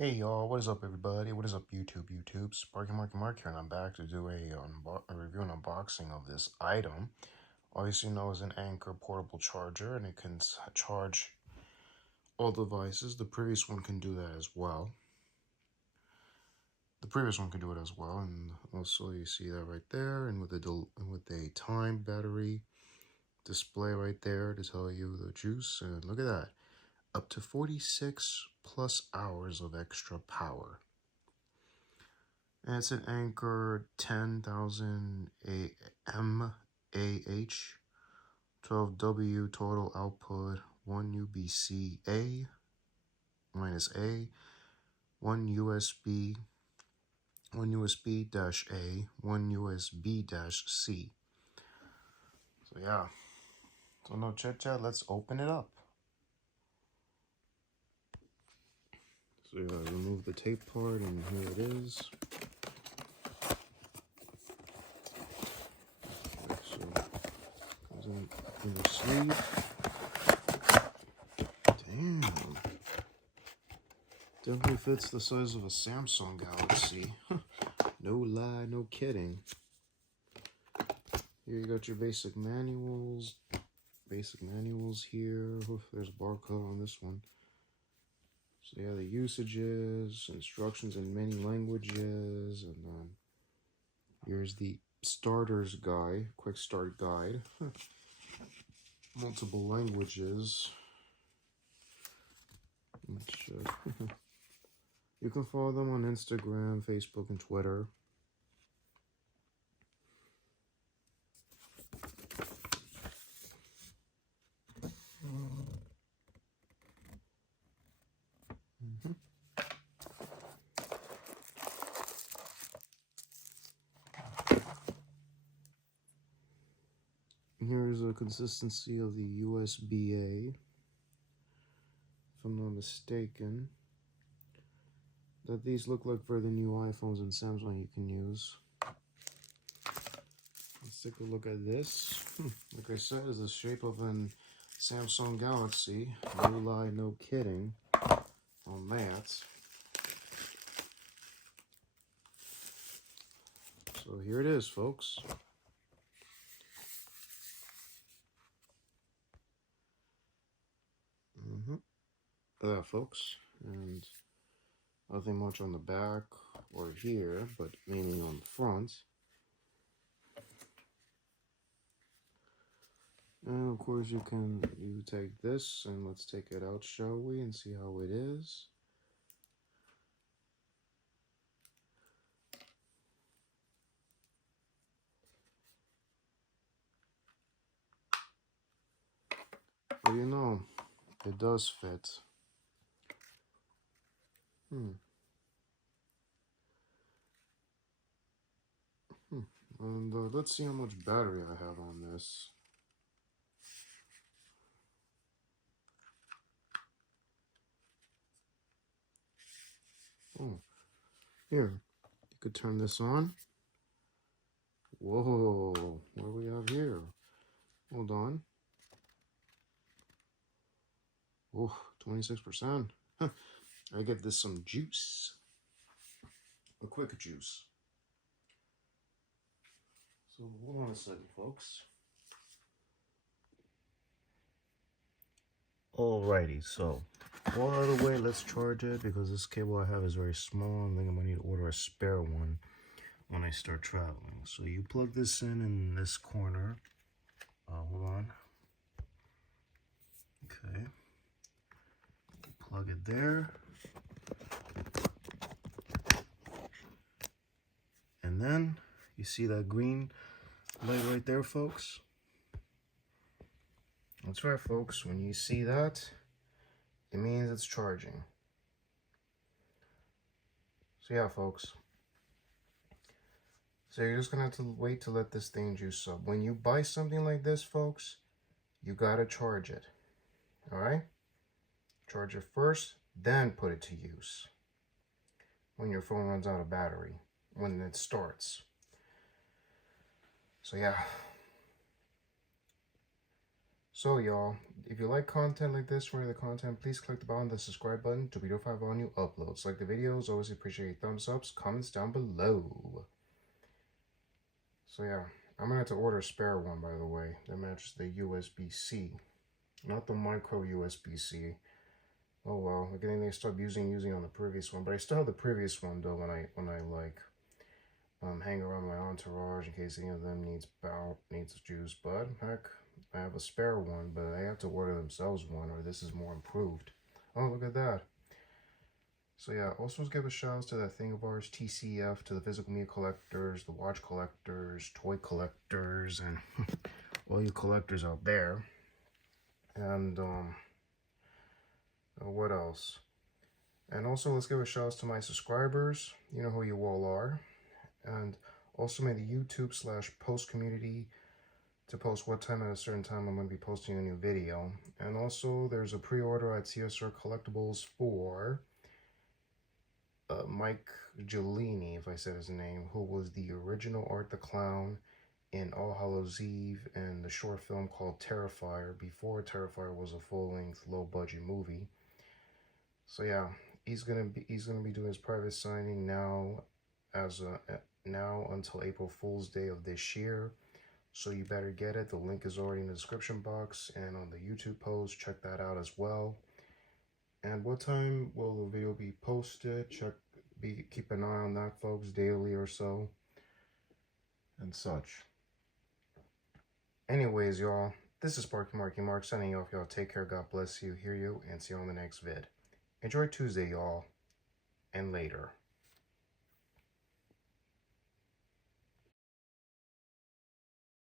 Hey y'all, what is up everybody? What is up YouTube? Sparky Marky here, and I'm back to do a review and unboxing of this item. Obviously known as an Anker portable charger, and it can charge all devices. The previous one can do that as well. And also you see that right there, and with a time battery display right there to tell you the juice, and look at that. Up to 46 plus hours of extra power. And it's an Anker 10,000 mAh, 12W total output, 1 UBC A minus A, 1 USB, 1 USB-A, 1 USB-C. So yeah, so no chit chat, let's open it up. So yeah, remove the tape part, and here it is. So comes in the sleeve. Damn. Definitely fits the size of a Samsung Galaxy. No lie, no kidding. Here you got your basic manuals. Here. Oof, there's a barcode on this one. So yeah, the usages, instructions in many languages, and then here's the starter's guide, quick start guide. Multiple languages. Which, you can follow them on Instagram, Facebook, and Twitter. Here's a consistency of the USB-A, if I'm not mistaken. That these look like for the new iPhones and Samsung you can use. Let's take a look at this. Like I said, it's the shape of an Samsung Galaxy. No lie, no kidding on that. So here it is, folks. Look at that, folks. And nothing much on the back or here, but mainly on the front. And of course you take this, and let's take it out, shall we, and see how it is. Well, you know, it does fit. And let's see how much battery I have on this. Oh, here, you could turn this on. Whoa, what do we have here? Hold on. Oh, 26%. I give this some juice. A quick juice. So hold on a second, folks. Alrighty, so all out of the way, let's charge it, because this cable I have is very small. I think I'm gonna need to order a spare one when I start traveling. So you plug this in this corner. Hold on. Okay. Plug it there. And then you see that green light right there, folks? That's right, folks. When you see that, it means it's charging. So yeah, folks. So you're just gonna have to wait to let this thing juice up. When you buy something like this, folks, you gotta charge it. Alright? Charge it first, then put it to use. When your phone runs out of battery, when it starts. So yeah. So y'all, if you like content like this or any other content, please click the button, the subscribe button to be notified of all new uploads. Like the videos, always appreciate thumbs ups, comments down below. So yeah, I'm gonna have to order a spare one, by the way, that matches the USB-C, not the micro USB-C. Oh well, again they stopped using on the previous one, but I still have the previous one though when I like hang around my entourage in case any of them needs juice. But heck, I have a spare one, but they have to order themselves one, or this is more improved. Oh, look at that. So yeah, also let's give a shout out to that thing of ours, TCF, to the physical media collectors, the watch collectors, toy collectors, and all you collectors out there. And what else? And also let's give a shout out to my subscribers. You know who you all are. And also made the YouTube/post community to post what time at a certain time I'm going to be posting a new video. And also there's a pre-order at CSR Collectibles for Mike Giolini, if I said his name, who was the original Art the Clown in All Hallows Eve and the short film called Terrifier, before Terrifier was a full-length, low-budget movie. So yeah, he's gonna be doing his private signing now now until April Fool's Day of this year. So you better get it. The link is already in the description box and on the YouTube post. Check that out as well. And what time will the video be posted? Keep an eye on that, folks, daily or so and such. Anyways, y'all, this is Sparky Marky Mark signing off. Y'all take care. God bless you. Hear you and see you on the next vid. Enjoy Tuesday, y'all, and later.